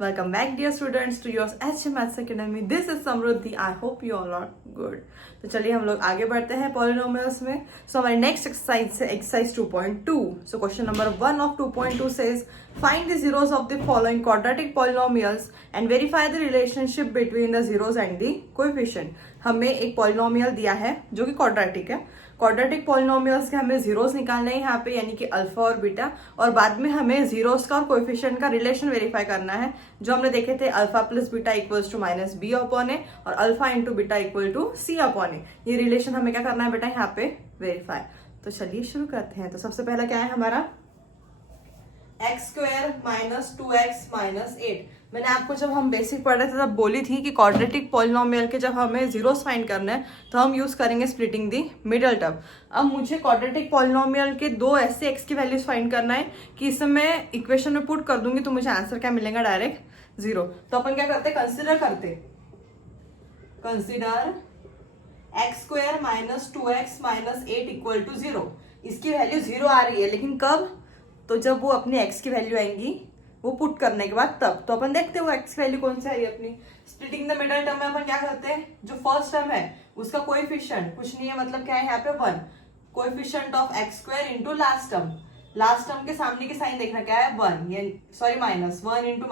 Welcome back, dear students, to yours HM Maths Academy. This is Samruddhi. I hope you all are good. तो चलिए हम लोग आगे बढ़ते हैं पॉलिनोमियल्स में. सो हमारी नेक्स्ट एक्सरसाइज है exercise 2.2. So question number 1 of 2.2 says find the zeros of the following quadratic polynomials and verify the relationship between the zeros and the coefficient. हमें एक पॉलिनोमियल दिया है जो कि क्वाड्रेटिक है. क्वाड्रेटिक पॉलिनोमियल्स के हमें जीरोस निकालने हैं यहाँ पे, यानी कि अल्फा और बीटा, और बाद में हमें जीरोस का और कोएफिशिएंट का रिलेशन वेरीफाई करना है, जो हमने देखे थे alpha plus beta equals to minus B upon A और alpha into beta equal to C upon A. ये रिलेशन हमें क्या करना है बेटा यहाँ पे वेरीफाई. तो चलिए शुरू करते हैं. तो सबसे पहला क्या है हमारा x square minus 2x minus 8. मैंने आपको जब हम बेसिक पढ़ रहे थे तब बोली थी कि क्वाड्रेटिक पॉलिनोमियल के जब हमें जीरोस फाइंड करना है तो हम यूज करेंगे स्प्लिटिंग दी मिडल टर्म. अब मुझे क्वाड्रेटिक पॉलिनोमियल के दो ऐसे एक्स की वैल्यूज फाइंड करना है कि इसे मैं इक्वेशन में पुट कर दूंगी तो मुझे आंसर क्या मिलेगा, डायरेक्ट जीरो. तो अपन क्या करते हैं, consider x square minus 2x minus 8 equal to zero. इसकी वैल्यू जीरो आ रही है, लेकिन कब? तो जब वो अपनी x की वैल्यू आएंगी वो पुट करने के बाद तब. तो अपन देखते हैं वो x की वैल्यू कौन सी आ रही है अपनी. स्प्लिटिंग द मिडल टर्म में अपन क्या करते हैं, जो फर्स्ट टर्म है उसका कोएफिशिएंट कुछ नहीं है, मतलब क्या है यहाँ पे 1. Coefficient of x square into last term के सामने की साइन देखना क्या है 1, सॉरी माइनस 1 इंटू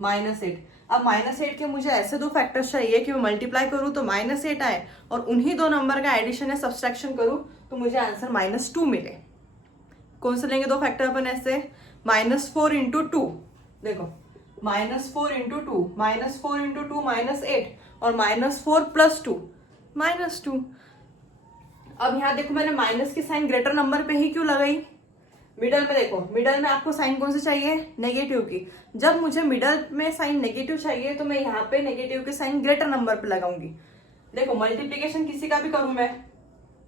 माइनस 8. अब माइनस 8 के मुझे ऐसे दो फैक्टर्स चाहिए कि मैं मल्टीप्लाई करूं तो माइनस 8 आए और उन्हीं दो नंबर का एडिशन या सब्सट्रैक्शन करूं तो मुझे आंसर माइनस 2 मिले. कौन से लेंगे दो फैक्टर अपन ऐसे, माइनस 4 इंटू 2. देखो माइनस 4 इंटू 2 माइनस 8 और माइनस 4 प्लस 2 माइनस 2. अब यहाँ देखो मैंने माइनस की साइन ग्रेटर नंबर पे ही क्यों लगाई. मिडल में देखो, मिडल में आपको साइन कौन सी चाहिए, नेगेटिव की. जब मुझे मिडल में साइन नेगेटिव चाहिए तो मैं यहाँ पे नेगेटिव की साइन ग्रेटर नंबर पे लगाऊंगी. देखो मल्टीप्लीकेशन किसी का भी करूं मैं,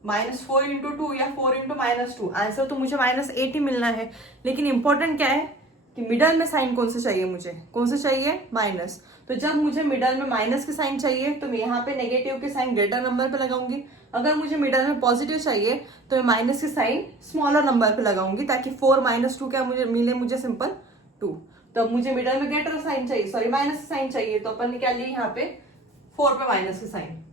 माइनस 4 इंटू 2 या 4 इंटू माइनस 2, आंसर तो मुझे माइनस 8 ही मिलना है. लेकिन इंपॉर्टेंट क्या है कि मिडल में साइन कौन से चाहिए, मुझे कौन से चाहिए, माइनस. तो जब मुझे मिडल में माइनस की साइन चाहिए तो मैं यहाँ पे नेगेटिव की साइन ग्रेटर नंबर पे लगाऊंगी. अगर मुझे मिडल में पॉजिटिव चाहिए तो मैं माइनस की साइन स्मॉलर नंबर पे लगाऊंगी, ताकि 4 माइनस 2 क्या मुझे मिले, मुझे सिंपल 2. तो अब मुझे मिडल में ग्रेटर साइन चाहिए, सॉरी माइनस की साइन चाहिए, तो अपन ने क्या लिया यहाँ पे 4 पे माइनस की साइन.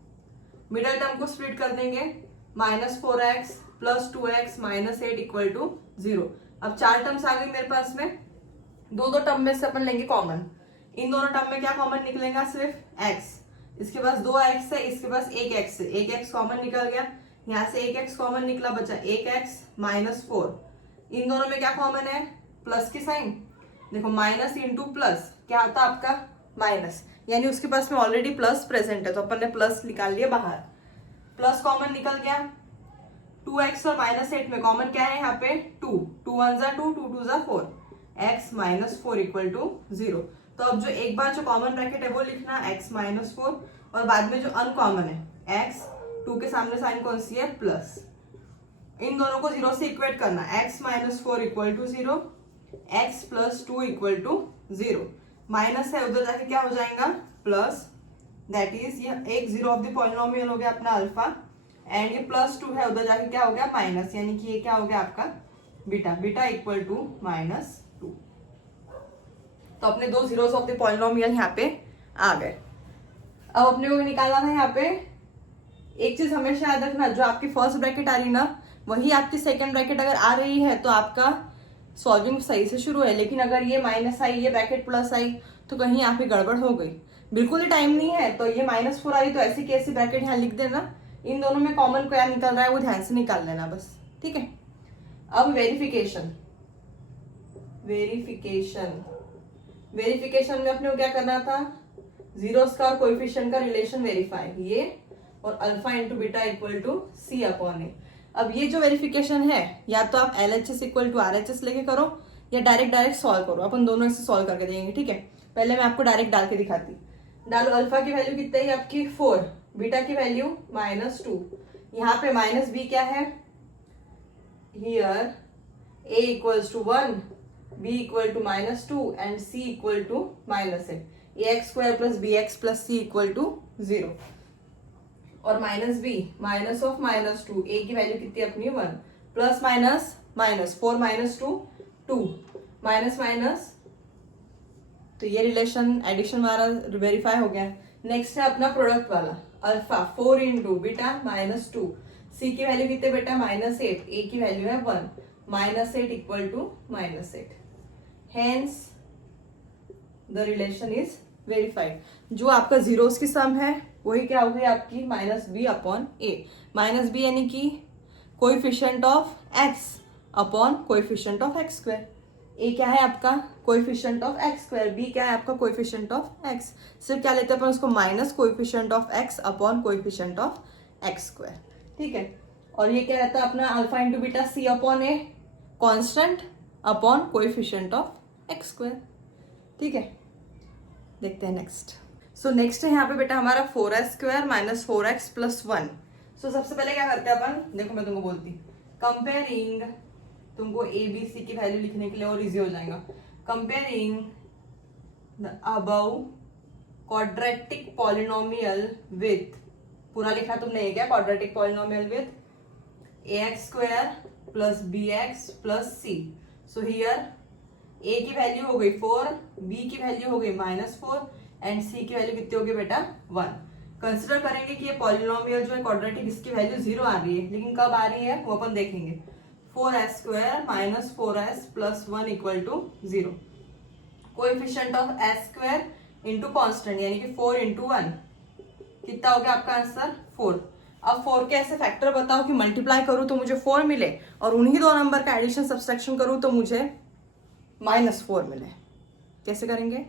मिडल टर्म को स्प्लिट कर देंगे, minus 4x plus 2x minus 8 equal to 0. अब चार टर्म्स आ गई मेरे पास में, दो टर्म में से अपन लेंगे कॉमन. इन दोनों टर्म में क्या कॉमन निकलेगा, सिर्फ x. इसके पास 2x है, इसके पास 1x है, 1x कॉमन निकल गया. यहाँ से 1x कॉमन निकला, बचा 1x माइनस 4. इन दोनों में क्या कॉमन है, प्लस की साइन. देखो माइनस इंटू प्लस क्या आता है आपका, माइनस, यानी उसके पास में ऑलरेडी प्लस प्रेजेंट है तो अपन ने प्लस निकाल लिया बाहर. प्लस कॉमन निकल गया. 2x और माइनस 8 में कॉमन क्या है यहाँ पे 2. 2 1 जा 2, 2 2 जा 4. x minus 4 equal to 0. तो अब जो एक बार जो कॉमन ब्रैकेट है वो लिखना x माइनस 4, और बाद में जो अनकॉमन है x, 2 के सामने साइन कौन सी है, प्लस. इन दोनों को 0 से इक्वेट करना, x minus 4 equal to 0, x plus 2 equal to 0. Minus है उधर जाके क्या हो जाएगा, प्लस. दैट इज ये एक जीरो ऑफ द पॉलिनोमियल हो गया अपना अल्फा, एंड ये प्लस 2 है उधर जाके क्या हो गया, माइनस, यानी कि ये क्या हो गया आपका बीटा इक्वल टू माइनस 2. तो अपने दो जीरोस ऑफ द पॉलिनोमियल यहाँ पे आ गए. अब अपने को निकालना था यहाँ पे, एक चीज हमेशा याद रखना, जो आपकी फर्स्ट ब्रैकेट आ रही ना वही आपकी सेकंड ब्रैकेट अगर आ रही है तो आपका सॉल्विंग सही से शुरू है. लेकिन अगर ये माइनस आई, ये ब्रैकेट प्लस आई तो कहीं यहाँ पे गड़बड़ हो गई. बिल्कुल ही टाइम नहीं है, तो ये माइनस 4 आई तो ऐसी की ऐसी ब्रैकेट यहाँ लिख देना. इन दोनों में कॉमन क्या निकल रहा है वो ध्यान से निकाल लेना बस, ठीक है. अब वेरिफिकेशन में अपने को क्या करना था, जीरोस का और कोएफिशिएंट का रिलेशन वेरीफाई, ये और alpha into beta equal to C upon A. अब ये जो वेरिफिकेशन है या तो आप LHS इक्वल टू RHS लेके करो या डायरेक्ट सॉल्व करो. अपन दोनों इससे सॉल्व करके देंगे, ठीक है. पहले मैं आपको डायरेक्ट डाल के दिखाती. डालो, अल्फा की वैल्यू कितनी है आपकी 4, बीटा की वैल्यू माइनस 2. यहाँ पे माइनस बी क्या है, here a equals to 1, b equal to minus 2 and c equal to minus 8. ax square plus bx plus c equal to 0. और minus b minus of minus 2, a की value कितनी अपनी 1, plus minus 4 minus 2 2, minus तो ये relation addition वाला verify हो गया। Next है अपना प्रोडक्ट वाला, अल्फा 4 इंटू बीटा माइनस 2, सी की वैल्यू कितने बेटा -8, ए की वैल्यू है 1, -8 equal to -8, hence the relation is verified. जो आपका जीरोस की सम है वही क्या हो गई आपकी -b अपॉन ए, -b यानी कि coefficient of x upon coefficient of x square. A क्या है आपका coefficient of x square, B क्या है आपका कोएफिशिएंट ऑफ x, सिर्फ क्या लेते हैं अपन उसको minus coefficient of x upon coefficient of x square, ठीक है। और ये क्या रहता है अपना alpha into beta C upon A constant upon coefficient of x square, ठीक है। देखते हैं नेक्स्ट। सो नेक्स्ट है यहाँ पे बेटा हमारा 4s square minus 4x plus 1। सो सबसे पहले क्या करते हैं अपन, देखो मैं तुमको बोलती कंपेयरिंग, तुमको ए बी सी की वैल्यू लिखने के लिए और इजी हो जाएगा। Comparing the above quadratic polynomial with, पूरा लिखा तुमने ये क्या quadratic polynomial with ax square plus bx plus c। So here a की वैल्यू हो गई 4, b की वैल्यू हो गई -4 एंड c की वैल्यू कितनी होगी बेटा 1। कंसिडर करेंगे कि ये पॉलिनोमियल जो है क्वाड्रेटिक इसकी वैल्यू 0 आ रही है, लेकिन कब आ रही है वो अपन देखेंगे। 4s square minus 4s plus 1 equal to 0, coefficient of s square into constant यानी कि 4 इंटू 1 कितना हो गया आपका आंसर 4। अब 4 के ऐसे फैक्टर बताओ कि मल्टीप्लाई करूं तो मुझे 4 मिले और उन्हीं दो नंबर का एडिशन सब्सट्रैक्शन करूं तो मुझे -4 मिले। कैसे करेंगे,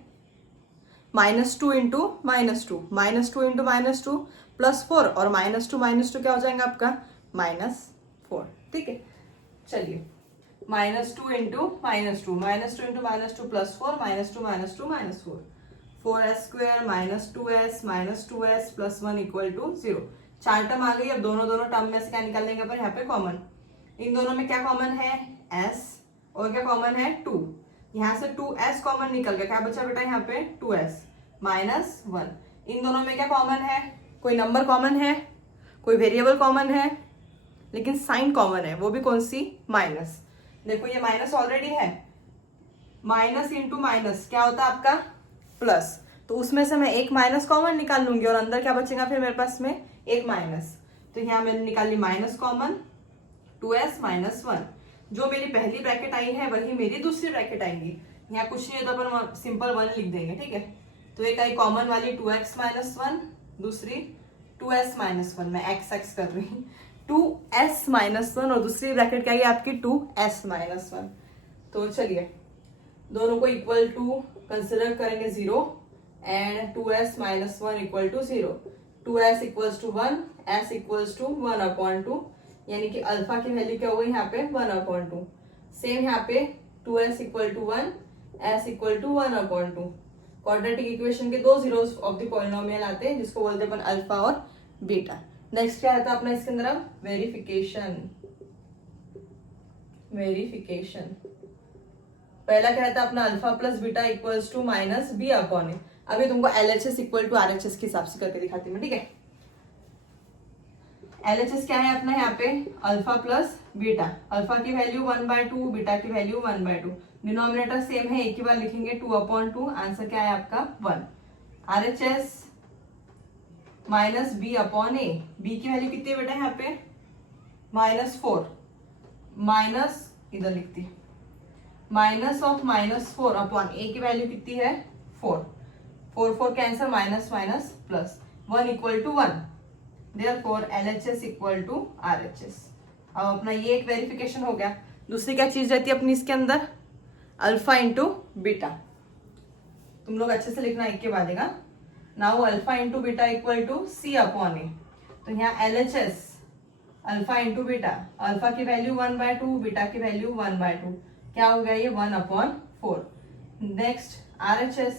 -2 इंटू -2, -2 इंटू -2 प्लस 4 और -2 क्या हो जाएगा आपका -4, ठीक है। चलिए -2 into -2, -2 into -2 plus 4, -2 -4, 4s square minus 2s plus 1 equal to 0। 4 term आ गई। अब दोनों टर्म में से क्या निकाल लेंगे अपन यहाँ पे कॉमन, इन दोनों में क्या कॉमन है s और क्या कॉमन है 2, यहाँ से 2s कॉमन निकल गया, क्या बचा बेटा यहाँ पे 2s माइनस 1। इन दोनों में क्या कॉमन है, कोई नंबर कॉमन है, कोई वेरिएबल कॉमन है, लेकिन साइन कॉमन है, वो भी कौन सी माइनस। देखो ये माइनस ऑलरेडी है, माइनस इंटू माइनस क्या होता है आपका प्लस, तो उसमें से मैं एक माइनस कॉमन निकाल लूंगी और अंदर क्या बचेगा फिर मेरे पास में एक माइनस, तो यहाँ मैंने निकाली माइनस कॉमन 2s माइनस 1। जो मेरी पहली ब्रैकेट आई है वही मेरी दूसरी ब्रैकेट आएंगी। यहाँ कुछ नहीं है तो अपन सिंपल 1 लिख देंगे, ठीक है। तो एक आई कॉमन वाली 2x माइनस 1, दूसरी 2s माइनस 1, मैं x कर रही हूँ 2s माइनस 1 और दूसरी ब्रैकेट क्या है आपकी 2s माइनस 1। तो चलिए दोनों को इक्वल टू कंसिडर करेंगे 0 and 2s minus 1 equal to 0, 2s equals to 1, s equals to 1/2, यानी कि अल्फा की वैल्यू क्या हो गई यहाँ पे 1/2। सेम यहाँ पे 2s equal to 1, s equal to 1/2। Quadratic equation के दो जीरोस ऑफ द पॉलिनोमियल आते हैं जिसको बोलते हैं अपन अल्फा और बीटा। नेक्स्ट क्या आता है अपना इसके अंदर वेरिफिकेशन। पहला क्या रहता है अपना alpha plus beta equals to minus B upon A. अभी तुमको LHS इक्वल टू RHS के हिसाब से करके दिखाती हूँ, ठीक है। LHS क्या है अपना यहाँ पे अल्फा प्लस बीटा, अल्फा की वैल्यू 1/2, बीटा की वैल्यू 1/2, डिनोमिनेटर सेम है, एक ही बार लिखेंगे 2/2, आंसर क्या है आपका 1। RHS माइनस बी अपॉन ए, बी की वैल्यू कितनी है बेटा यहाँ पे -4, माइनस इधर लिखती है माइनस ऑफ -4 अपॉन ए की वैल्यू कितनी है 4, 4 cancel minus minus plus 1 equal to 1, therefore LHS equal to RHS। अब अपना ये एक वेरिफिकेशन हो गया। दूसरी क्या चीज रहती है अपनी इसके अंदर अल्फा इंटू बीटा, तुम लोग अच्छे से लिखना एक के बाद देगा। Now alpha into beta equal to C upon A, तो यहाँ LHS alpha into beta, alpha की वैल्यू 1/2, बीटा की वैल्यू 1/2, क्या हो गया ये 1/4। Next RHS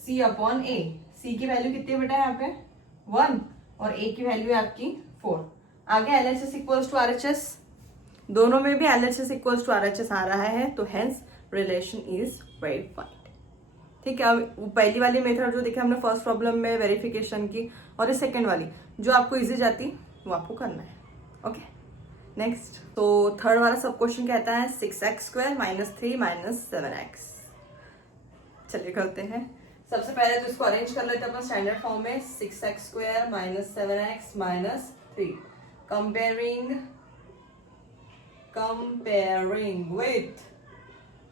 C upon A, C की वैल्यू कितनी है बेटा यहाँ पे 1 और A की वैल्यू है आपकी 4। आगे LHS इक्वल्स टू RHS, दोनों में भी LHS इक्वल्स टू RHS आ रहा है, तो हेंस रिलेशन इज वेरीफाइड, ठीक है। अब पहली वाली मेथड जो देखा हमने फर्स्ट प्रॉब्लम में वेरिफिकेशन की, और ये सेकेंड वाली जो आपको इजी जाती वो आपको करना है, ओके। नेक्स्ट तो थर्ड वाला सब क्वेश्चन कहता है 6x square minus 3 minus 7x। चलिए करते हैं। सबसे पहले तो इसको अरेंज कर लेते हैं अपन स्टैंडर्ड फॉर्म में। 6x² minus 7x minus 3 comparing with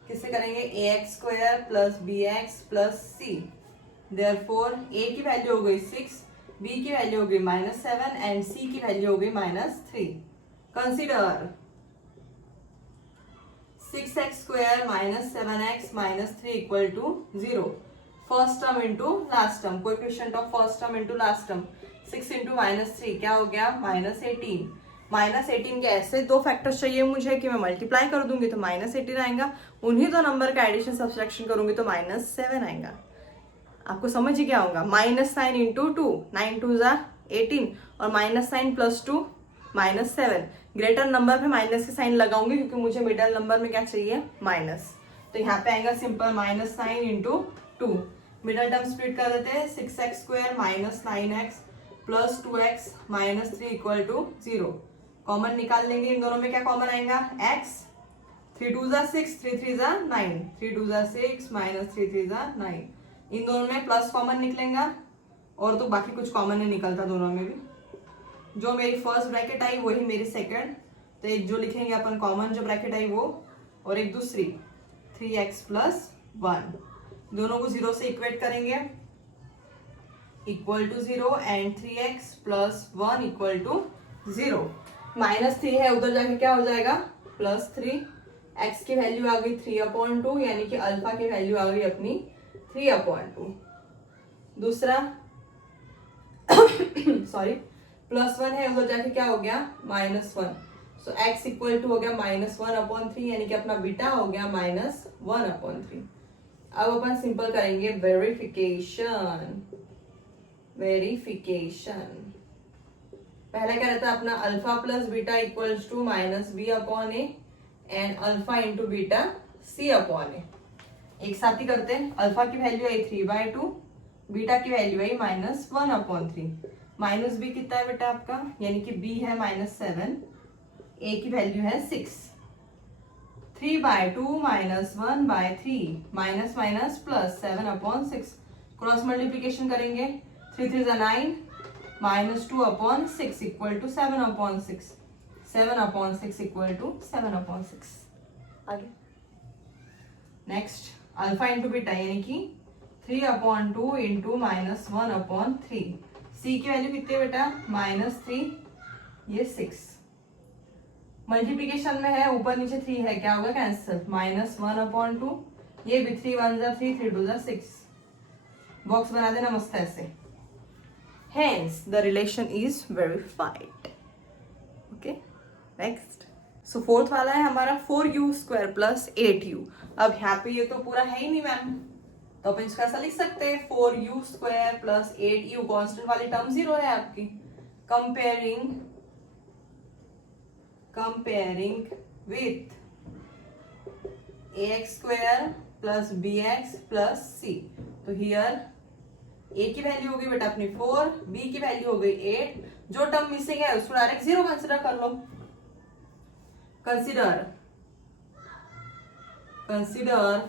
किससे करेंगे, ax² plus bx plus c। Therefore a की वैल्यू हो गई 6, b की वैल्यू हो गई -7 एंड c की वैल्यू हो गई -3। Consider 6x² minus 7x minus 3 equal to 0। First term into last term, coefficient of first term into last term. 6 into -3 क्या हो गया, -18। -18 के ऐसे दो फैक्टर्स चाहिए मुझे कि मैं मल्टीप्लाई कर दूंगी तो -18 आएगा, उन्हीं दो नंबर का एडिशन सब्सट्रैक्शन करूंगी तो -7 आएगा। आपको समझ ही क्या होगा, -9 इंटू 2, 9 2 ज़ा 18 और -9 प्लस 2 -7। ग्रेटर नंबर पे माइनस के साइन लगाऊंगी क्योंकि मुझे मिडल नंबर में क्या चाहिए, माइनस। तो यहाँ पे आएगा simple -9 into 2। Middle term split कर देते हैं। 6x² minus 9x plus 2x minus 3 equal to 0। Common निकाल लेंगे, इन दोनों में क्या कॉमन आएगा, x। 3 2 ज़ा 6, 3 3 ज़ा 9, 3 2 ज़ा 6 माइनस 3 3 ज़ा 9। इन दोनों में प्लस कॉमन निकलेगा और तो बाकी कुछ कॉमन नहीं निकलता दोनों में भी। जो मेरी फर्स्ट ब्रैकेट आई वही मेरी सेकंड, तो एक जो लिखेंगे अपन कॉमन जो ब्रैकेट आई वो, और एक दूसरी 3x प्लस 1। दोनों को 0 से इक्वेट करेंगे, equal to 0 and 3x plus 1 equal to 0। -3 है उधर जाके क्या हो जाएगा, +3। x की वैल्यू आ गई 3/2 यानी कि अल्फा की वैल्यू आ गई अपनी 3/2। दूसरा सॉरी +1 है उधर जाके क्या हो गया, -1। सो x इक्वल टू हो गया -1/3 यानी कि अपना बीटा हो गया -1/3। अब अपन सिंपल करेंगे वेरिफिकेशन। पहले क्या रहता है अपना alpha plus beta equals to -b/a and alpha into beta c/a। एक साथ ही करते हैं। अल्फा की वैल्यू आई 3/2, बीटा की वैल्यू आई -1/3। माइनस b कितना है बेटा आपका, यानी कि b है -7, a की वैल्यू है 6। 3/2 -1/3 minus minus plus 7/6। Cross multiplication करेंगे, 3 3 ज़ा 9 -2/6 इक्वल टू 7/6। 7/6 equal to 7/6। आगे नेक्स्ट अल्फा इंटू बीटा यानी कि 3/2 इंटू -1/3। सी की वैल्यू कितनी है बेटा, -3, ये 6। मल्टीप्लीकेशन में है, ऊपर नीचे 3 है, क्या होगा कैंसिल, -1/2। ये भी 3 1 ज़ा 3, 3 2 ज़ा 6। बॉक्स बना देना मस्त ऐसे। Hence the relation is verified. Okay, next. So fourth वाला है हमारा 4u² प्लस 8u। अब यहाँ पे ये तो पूरा है ही नहीं मैम, तो अपन इसका ऐसा लिख सकते हैं 4u² प्लस 8u, कॉन्स्टेंट वाली टर्म 0 है आपकी। Comparing with ax² plus bx plus c। तो हियर a की वैल्यू हो गई बेटा अपनी 4, b की वैल्यू हो गई 8। जो टर्म मिसिंग है उसको डायरेक्ट 0 कंसिडर कर लो। Consider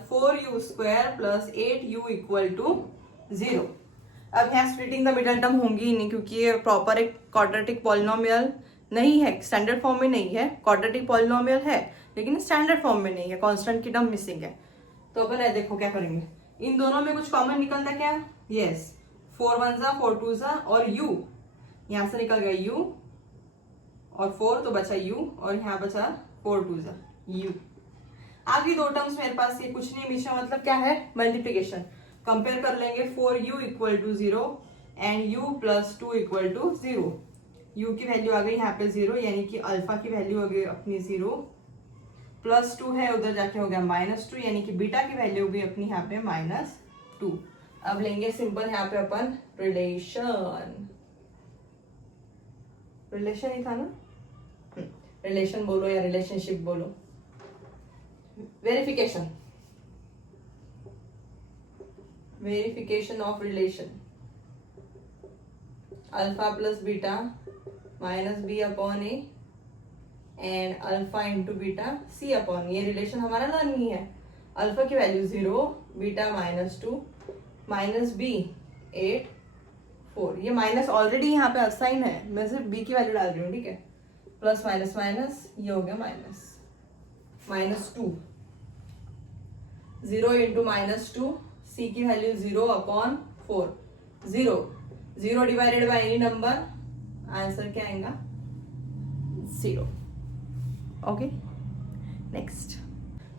4u² plus 8u equal to 0। अब यहाँ स्प्लिटिंग द मिडल टर्म होंगी ही नहीं क्योंकि ये प्रॉपर एक क्वाड्रेटिक पॉलिनोमियल नहीं है, स्टैंडर्ड फॉर्म में नहीं है। क्वाड्रेटिक पॉलिनोमियल है लेकिन स्टैंडर्ड फॉर्म में नहीं है, कांस्टेंट की टर्म मिसिंग है। तो अपन देखो क्या करेंगे, इन दोनों में कुछ कॉमन निकलता क्या, यस 4 1 ज़ा 4 2 ज़ा और u, यहां से निकल गया u और 4 तो बचा u और यहाँ बचा 4 2 ज़ा u। आगे दो टर्म्स मेरे पास ये कुछ नहीं मिला, मतलब क्या है, मल्टीप्लीकेशन। कंपेयर कर लेंगे 4u equal to 0 and u plus 2 equal to 0। u की वैल्यू आ गई यहाँ पे 0 यानी कि अल्फा की वैल्यू हो गई अपनी 0, प्लस 2 है उधर जाके हो गया -2 यानी कि बीटा की वैल्यू हो गई अपनी यहाँ पे -2। अब लेंगे सिंपल यहाँ पे अपन रिलेशन ही था ना, रिलेशन बोलो या रिलेशनशिप बोलो। Verification of relation. Alpha plus beta -b/a and alpha into beta c/, ये रिलेशन हमारा लर्न ही है। अल्फा की वैल्यू 0, बीटा -2 माइनस बी 8 4। ये माइनस ऑलरेडी यहाँ पे असाइन है, मैं सिर्फ बी की वैल्यू डाल रही हूँ, ठीक है। प्लस माइनस माइनस, ये हो गया -2। 0 इंटू -2, सी की value 0/4। 0 divided by any number, answer क्या आएगा 0। ओके, नेक्स्ट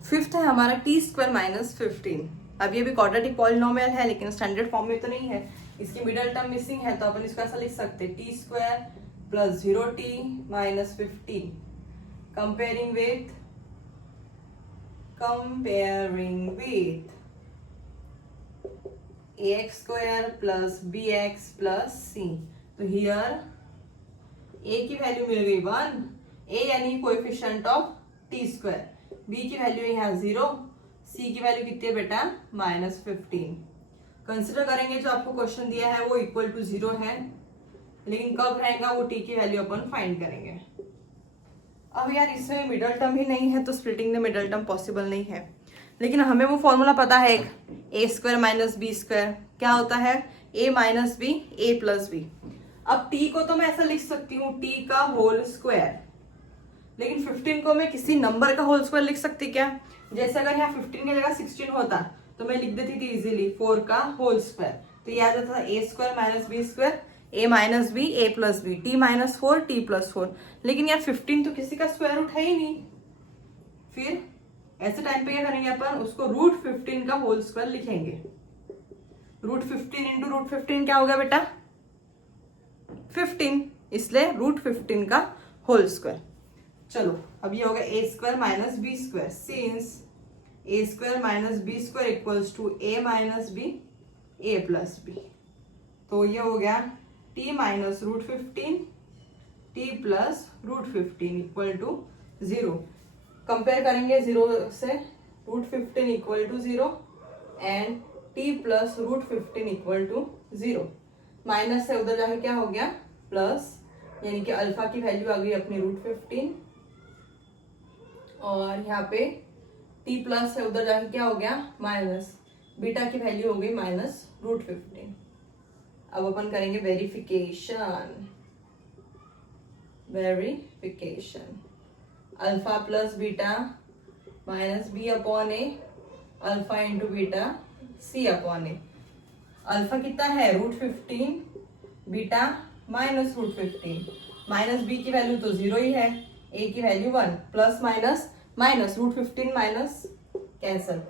फिफ्थ है हमारा t² - 15। अब ये भी क्वाड्रेटिक पॉलिनोमियल है लेकिन स्टैंडर्ड फॉर्म में तो नहीं है, इसकी मिडल टर्म मिसिंग है, तो अपन इसको ऐसा लिख सकते हैं t² + 0t - 15 comparing with ax² + bx + c। तो हियर a की वैल्यू मिल गई 1, a यानी कोएफिशिएंट ऑफ t², b की वैल्यू यहाँ 0, c की वैल्यू कितनी है बेटा -15। कंसिडर करेंगे जो आपको क्वेश्चन दिया है वो इक्वल टू 0 है, लेकिन कब रहेगा वो t की वैल्यू अपन फाइंड करेंगे। अब यार इसमें मिडल टर्म ही नहीं है तो स्प्लिटिंग में मिडल टर्म पॉसिबल नहीं है, लेकिन हमें वो फॉर्मूला पता है एक a² - b², क्या होता है a - b a + b। अब t को तो मैं ऐसा लिख सकती हूँ t का होल स्क्वायर, लेकिन 15 को मैं किसी नंबर का होल स्क्वायर लिख सकती क्या? जैसे अगर यहाँ 15 की जगह 16 होता तो मैं लिख देती थी इजीली 4 का होल स्क्वायर, तो ये आ जाता था a² - b², a - b a + b, t - 4 t + 4। लेकिन यार 15 तो किसी का स्क्वायर रूट है ही नहीं, फिर ऐसे टाइम पे क्या करेंगे अपन, उसको √15 का होल स्क्वायर लिखेंगे। √15 इंटू √15 क्या हो गया बेटा 15, इसलिए √15 का होल स्क्वायर। चलो अब ये हो गया a² - b², since a² - b² equals to a - b a + b, तो ये हो गया t - √15 t + √15 equal to 0। Compare करेंगे 0 से, √15 equal to 0 and t + √15 equal to 0। Minus से उधर जाके क्या हो गया प्लस, यानी कि अल्फा की वैल्यू आ गई अपनी √15, और यहाँ पे t प्लस से उधर जाके क्या हो गया माइनस, बीटा की वैल्यू हो गई -√15। अब अपन करेंगे verification. Alpha plus beta -b/a, alpha into beta c/a। Alpha कितना है √15, बीटा -√15, माइनस b की वैल्यू तो 0 ही है, a की value 1, plus minus minus √15 minus cancel,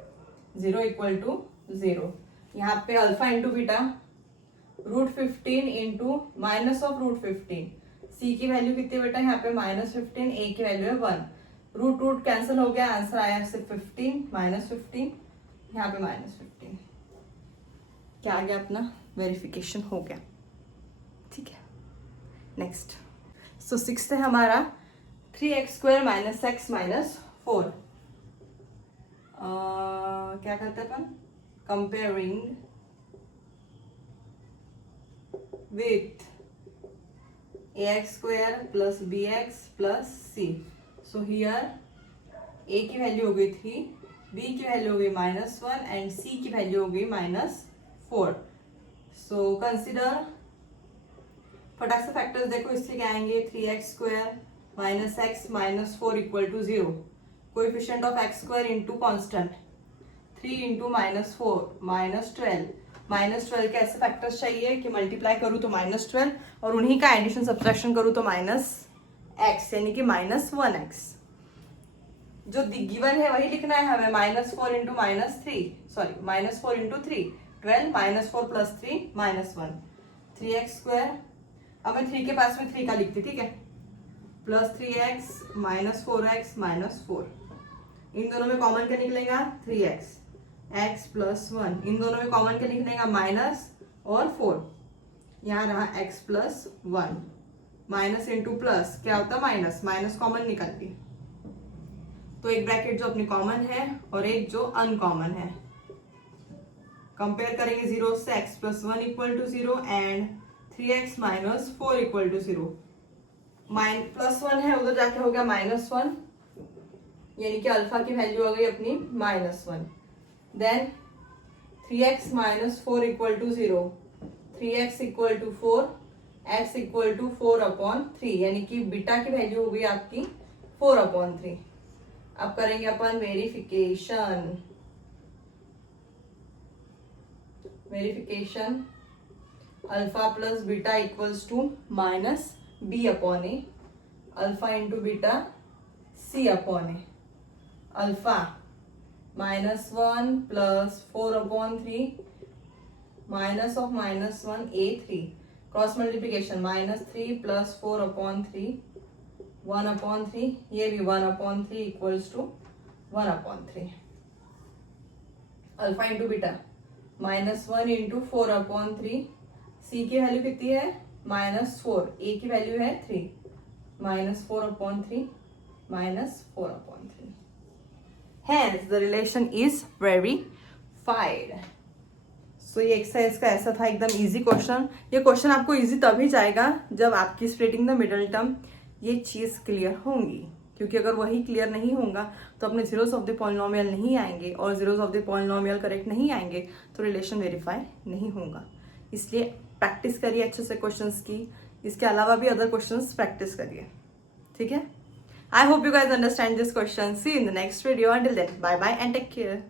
0 equal to 0। यहाँ पे alpha into beta √15 into minus of √15, c की वैल्यू कितनी बेटा यहाँ पे -15, a की वैल्यू है 1, रूट कैंसिल हो गया, आंसर आया सिर्फ 15 -15, यहाँ पे -15। क्या आ गया अपना वेरिफिकेशन हो गया, ठीक है। नेक्स्ट सो 6th है हमारा 3x² - x - 4। क्या करते हैं अपन, comparing with ax² + bx + c। So here a की वैल्यू हो गई 3, b की वैल्यू हो गई -1 एंड c की वैल्यू हो गई -4। सो कंसिडर, फटाक से फैक्टर्स देखो, इससे क्या आएंगे 3x² - x - 4 equal to 0, coefficient of x² into constant 3 into -4 -12। -12 के ऐसे फैक्टर्स चाहिए कि मल्टीप्लाई करूँ तो -12 और उन्हीं का एडिशन सब्ट्रैक्शन करूँ तो -x, यानी कि -1x। जो गिवन है वही लिखना है हमें, -4 इंटू -3, सॉरी -4 इंटू 3 12, -4 + 3 -1, 3x²। अब मैं 3 के पास में 3 का लिखती, ठीक है, प्लस 3x -4x -4, इन दोनों में कॉमन क्या निकलेगा 3x, x + 1, इन दोनों में कॉमन क्या निकलेगा माइनस और 4, यहाँ रहा x + 1, माइनस इंटू प्लस क्या होता माइनस, माइनस कॉमन निकल गई, तो एक ब्रैकेट जो अपनी कॉमन है और एक जो अनकॉमन है। कंपेयर करेंगे 0 से, x + 1 equal to 0 and 3x - 4 equal to 0। +1 है उधर जाके हो गया -1, यानी कि अल्फा की वैल्यू आ गई अपनी -1। Then 3x minus 4 equal to 0, 3x equal to 4, x equal to 4/3, यानी कि बीटा की वैल्यू हो गई आपकी 4/3। अब करेंगे अपन verification. Alpha plus beta equals to minus b/a, alpha into beta c/a, alpha -1 plus 4/3 minus of -1 a3, cross multiplication -3 plus 4/3 1/3, ये भी 1/3 equals to 1/3। Alpha into beta -1 into 4/3, C की वैल्यू कितनी है -4, ए की वैल्यू है 3, -4/3 -4/3। Hence the relation is verified. So ये exercise का ऐसा था, एकदम इजी क्वेश्चन। ये क्वेश्चन आपको इजी तभी जाएगा जब आपकी स्प्लिटिंग द मिडल टर्म ये चीज क्लियर होंगी, क्योंकि अगर वही क्लियर नहीं होगा तो अपने जीरोस ऑफ द पॉलिनोमियल नहीं आएंगे, और zeros of the polynomial correct नहीं आएंगे तो रिलेशन वेरीफाई नहीं होगा। इसलिए प्रैक्टिस करिए अच्छे से क्वेश्चंस की, इसके अलावा भी अदर क्वेश्चंस प्रैक्टिस करिए, ठीक है। I hope you guys understand this question. See you in the next video. Until then, bye bye and take care.